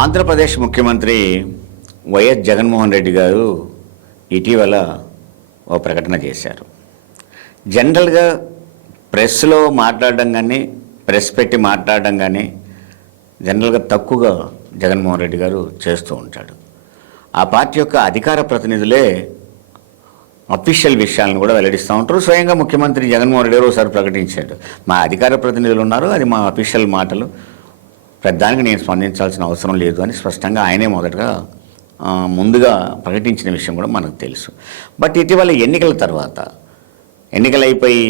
ఆంధ్రప్రదేశ్ ముఖ్యమంత్రి వైఎస్ జగన్మోహన్ రెడ్డి గారు ఇటీవల ఓ ప్రకటన చేశారు. జనరల్గా ప్రెస్లో మాట్లాడడం కానీ ప్రెస్ పెట్టి మాట్లాడడం కానీ జనరల్గా తక్కువగా జగన్మోహన్ రెడ్డి గారు చేస్తూ ఉంటాడు. ఆ పార్టీ యొక్క అధికార ప్రతినిధులే అఫీషియల్ విషయాలను కూడా వెల్లడిస్తూ ఉంటారు. స్వయంగా ముఖ్యమంత్రి జగన్మోహన్ రెడ్డి గారు ఒకసారి ప్రకటించాడు, మా అధికార ప్రతినిధులు ఉన్నారు, అది మా అఫీషియల్ మాటలు, పెద్దానికి నేను స్పందించాల్సిన అవసరం లేదు అని స్పష్టంగా ఆయనే మొదటగా ముందుగా ప్రకటించిన విషయం కూడా మనకు తెలుసు. బట్ ఇటీవల ఎన్నికల తర్వాత ఎన్నికలైపోయి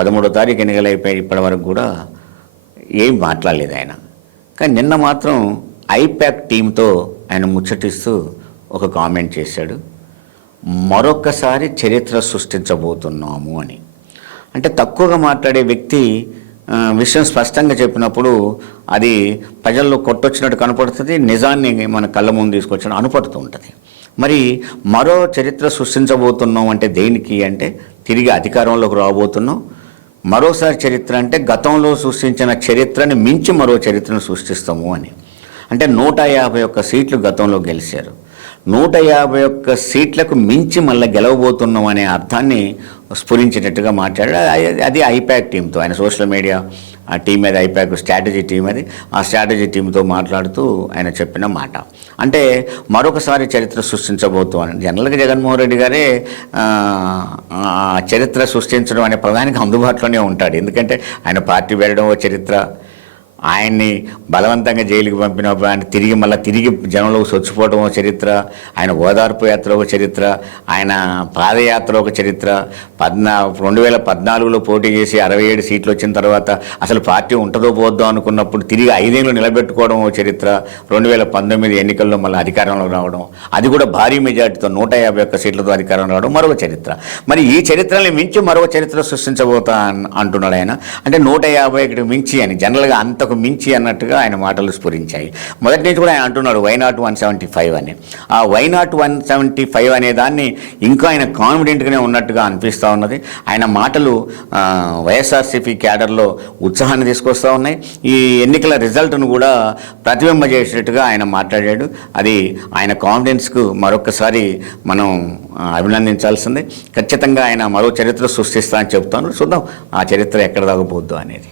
13వ తారీఖు ఎన్నికలైపోయి ఇప్పటి వరకు కూడా ఏం మాట్లాడలేదు ఆయన. కానీ నిన్న మాత్రం ఐపాక్ టీంతో ఆయన ముచ్చటిస్తూ ఒక కామెంట్ చేశాడు, మరొక్కసారి చరిత్ర సృష్టించబోతున్నాము అని. అంటే తక్కువగా మాట్లాడే వ్యక్తి విషయం స్పష్టంగా చెప్పినప్పుడు అది ప్రజల్లో కొట్టొచ్చినట్టు కనపడుతుంది, నిజాన్ని మన కళ్ళ ముందు తీసుకొచ్చిన అనుపడుతూ ఉంటుంది. మరి మరో చరిత్ర సృష్టించబోతున్నాం అంటే దేనికి అంటే తిరిగి అధికారంలోకి రాబోతున్నాం. మరోసారి చరిత్ర అంటే గతంలో సృష్టించిన చరిత్రని మించి మరో చరిత్రను సృష్టిస్తాము అని. అంటే 151 సీట్లు గతంలో గెలిచారు, 151 సీట్లకు మించి మళ్ళీ గెలవబోతున్నాం అనే అర్థాన్ని స్ఫురించేటట్టుగా మాట్లాడాడు. అది ఐపాక్ టీంతో, ఆయన సోషల్ మీడియా ఆ టీం అది, ఐపాక్ స్ట్రాటజీ టీం అది, ఆ స్ట్రాటజీ టీంతో మాట్లాడుతూ ఆయన చెప్పిన మాట. అంటే మరొకసారి చరిత్ర సృష్టించబోతున్నాను. జనరల్గా జగన్మోహన్ రెడ్డి గారే చరిత్ర సృష్టించడం అనే పదానికి అందుబాటులోనే ఉంటాడు. ఎందుకంటే ఆయన పార్టీ వెళ్ళడం ఓ చరిత్ర, ఆయన్ని బలవంతంగా జైలుకి పంపిన తిరిగి జనంలోకి చొచ్చిపోవడం ఒక చరిత్ర, ఆయన ఓదార్పు యాత్ర ఒక చరిత్ర, ఆయన పాదయాత్ర ఒక చరిత్ర, 2014లో పోటీ చేసి 67 సీట్లు వచ్చిన తర్వాత అసలు పార్టీ ఉంటుందో పోద్దో అనుకున్నప్పుడు తిరిగి 5 ఏళ్ళు నిలబెట్టుకోవడం ఒక చరిత్ర, 2019 ఎన్నికల్లో మళ్ళీ అధికారంలోకి రావడం, అది కూడా భారీ మెజార్టీతో 151 సీట్లతో అధికారంలో రావడం మరొక చరిత్ర. మరి ఈ చరిత్రని మించి మరొక చరిత్ర సృష్టించబోతా అంటున్నాడు ఆయన. అంటే 151 మించి అని, జనరల్గా అంతకు మించి అన్నట్టుగా ఆయన మాటలు స్ఫురించాయి. మొదటి నుంచి కూడా ఆయన అంటున్నాడు వై నాట్ 175 అని. ఆ వై నాట్ 175 అనే దాన్ని ఇంకా ఆయన కాన్ఫిడెంట్గానే ఉన్నట్టుగా అనిపిస్తూ ఉన్నది. ఆయన మాటలు వైఎస్ఆర్సీపీ క్యాడర్లో ఉత్సాహాన్ని తీసుకొస్తూ ఉన్నాయి. ఈ ఎన్నికల రిజల్ట్ను కూడా ప్రతిబింబజేసేట్టుగా ఆయన మాట్లాడాడు. అది ఆయన కాన్ఫిడెన్స్కు మరొకసారి మనం అభినందించాల్సిందే. ఖచ్చితంగా ఆయన మరో చరిత్ర సృష్టిస్తా అని చెప్తాను. చూద్దాం ఆ చరిత్ర ఎక్కడ దాగబోద్దు అనేది.